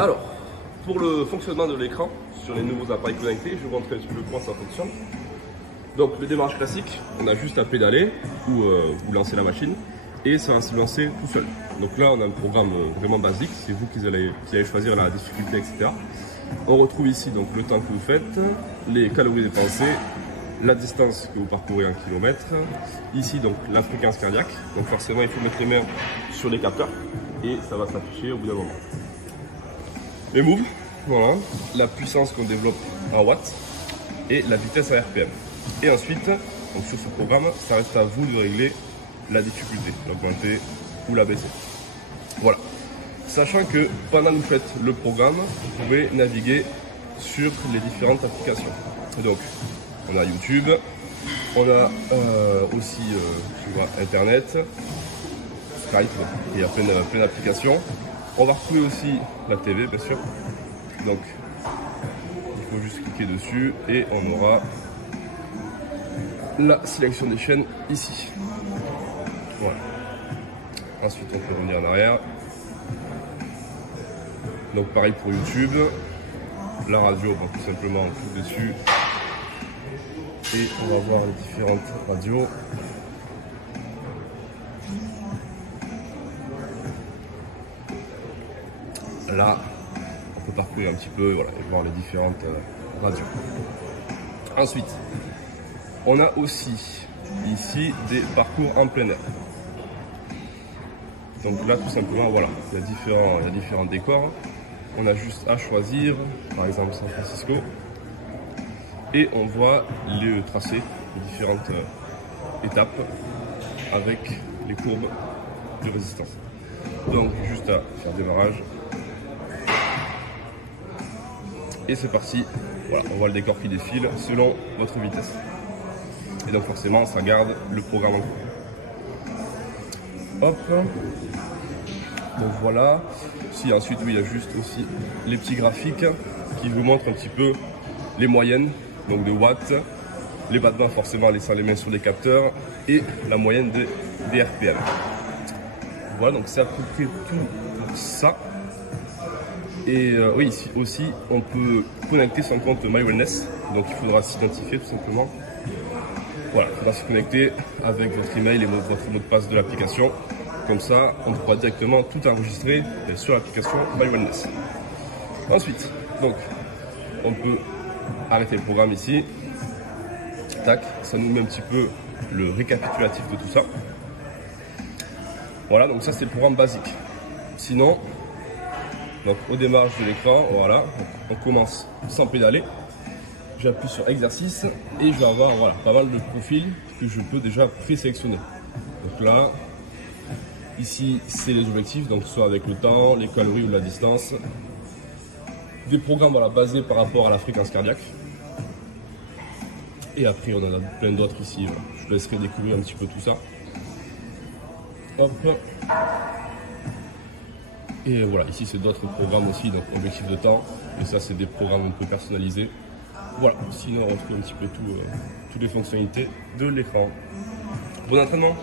Alors, pour le fonctionnement de l'écran sur les nouveaux appareils connectés, je vais vous montrer un petit peu comment ça fonctionne. Donc le démarrage classique, on a juste à pédaler ou lancer la machine et ça va se lancer tout seul. Donc là on a un programme vraiment basique, c'est vous qui allez choisir la difficulté, etc. On retrouve ici donc le temps que vous faites, les calories dépensées, la distance que vous parcourez en kilomètres, ici donc la fréquence cardiaque, donc forcément il faut mettre les mains sur les capteurs et ça va s'afficher au bout d'un moment. Les moves, voilà, la puissance qu'on développe en watts et la vitesse en RPM. Et ensuite, donc sur ce programme, ça reste à vous de régler la difficulté, l'augmenter ou la baisser. Voilà. Sachant que pendant que vous faites le programme, vous pouvez naviguer sur les différentes applications. Donc, on a YouTube, on a aussi Internet, Skype, il y a plein d'applications. On va retrouver aussi la TV, bien sûr. Donc, il faut juste cliquer dessus et on aura la sélection des chaînes ici. Voilà. Ensuite, on peut revenir en arrière. Donc, pareil pour YouTube. La radio, on va tout simplement cliquer dessus. Et on va voir les différentes radios. Là, on peut parcourir un petit peu, voilà, et voir les différentes radios. Ensuite, on a aussi ici des parcours en plein air. Donc là, tout simplement, voilà, il y a différents décors. On a juste à choisir, par exemple San Francisco, et on voit les tracés, les différentes étapes avec les courbes de résistance. Donc juste à faire démarrage. Et c'est parti, voilà, on voit le décor qui défile selon votre vitesse. Et donc forcément, ça garde le programme en cours. Hop. Donc voilà. Si ensuite, oui, il y a juste aussi les petits graphiques qui vous montrent un petit peu les moyennes, donc de watts, les battements forcément en laissant les mains sur les capteurs et la moyenne des RPM. Voilà, donc c'est à peu près tout pour ça. Et oui, ici aussi, on peut connecter son compte MyWellness. Donc il faudra s'identifier tout simplement. Voilà, il faudra se connecter avec votre email et votre mot de passe de l'application. Comme ça, on pourra directement tout enregistrer sur l'application MyWellness. Ensuite, donc, on peut arrêter le programme ici. Tac, ça nous met un petit peu le récapitulatif de tout ça. Voilà, donc ça c'est le programme basique. Sinon, donc au démarrage de l'écran, voilà, on commence sans pédaler. J'appuie sur exercice et je vais avoir voilà, pas mal de profils que je peux déjà présélectionner. Donc là, ici c'est les objectifs, donc soit avec le temps, les calories ou la distance. Des programmes voilà, basés par rapport à la fréquence cardiaque. Et après on en a plein d'autres ici, voilà. Je vous laisserai découvrir un petit peu tout ça. Hop. Et voilà, ici c'est d'autres programmes aussi, donc objectif de temps. Et ça c'est des programmes un peu personnalisés. Voilà, sinon on retrouve un petit peu toutes les fonctionnalités de l'écran. Bon entraînement!